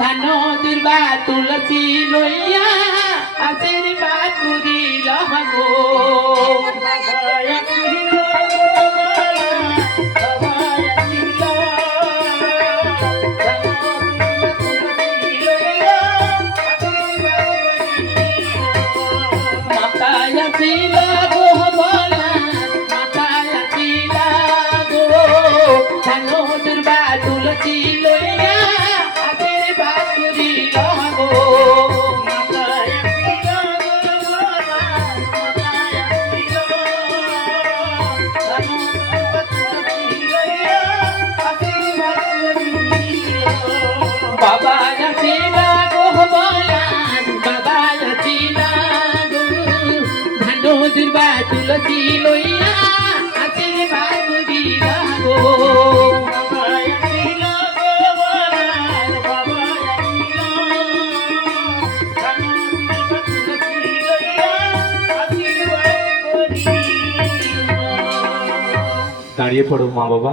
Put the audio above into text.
ধানো দুর্বা তুলসী লইয়া আশীর্বাদ করিল গো বাবা যাচিলা গো বলান বাবা যাচিলা গো ধানো দুর্বা তুলসী লইয়া আশীর্বাদ দিলা গো বাবা যাচিলা গো বলান বাবা যাচিলা ধানো দুর্বা তুলসী লইয়া আশীর্বাদ দিলা। দাঁড়িয়ে পড়ো মা বাবা।